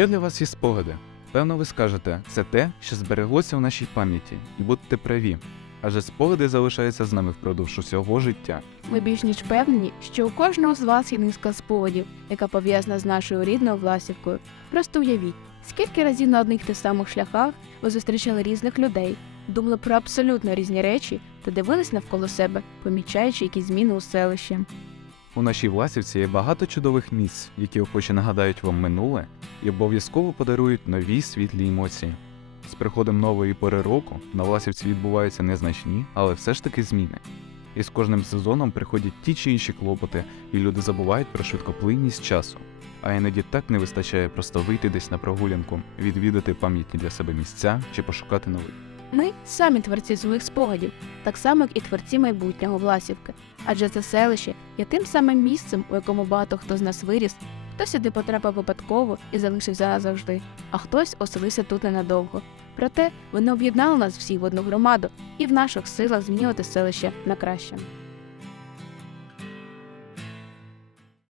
Що для вас є спогади? Певно, ви скажете, це те, що збереглося у нашій пам'яті, і будете праві. Адже спогади залишаються з нами впродовж усього життя. Ми більш ніж впевнені, що у кожного з вас є низка спогадів, яка пов'язана з нашою рідною власівкою. Просто уявіть, скільки разів на одних тих самих шляхах ви зустрічали різних людей, думали про абсолютно різні речі та дивились навколо себе, помічаючи якісь зміни у селищі. У нашій Власівці є багато чудових місць, які охоче нагадають вам минуле і обов'язково подарують нові світлі емоції. З приходом нової пори року на Власівці відбуваються незначні, але все ж таки зміни. І з кожним сезоном приходять ті чи інші клопоти, і люди забувають про швидкоплинність часу. А іноді так не вистачає просто вийти десь на прогулянку, відвідати пам'ятні для себе місця чи пошукати нових. Ми самі творці своїх спогадів, так само як і творці майбутнього Власівки. Адже це селище є тим самим місцем, у якому багато хто з нас виріс, хто сюди потрапив випадково і залишився назавжди, а хтось оселився тут ненадовго. Проте вони об'єднали нас всіх в одну громаду, і в наших силах змінювати селище на краще.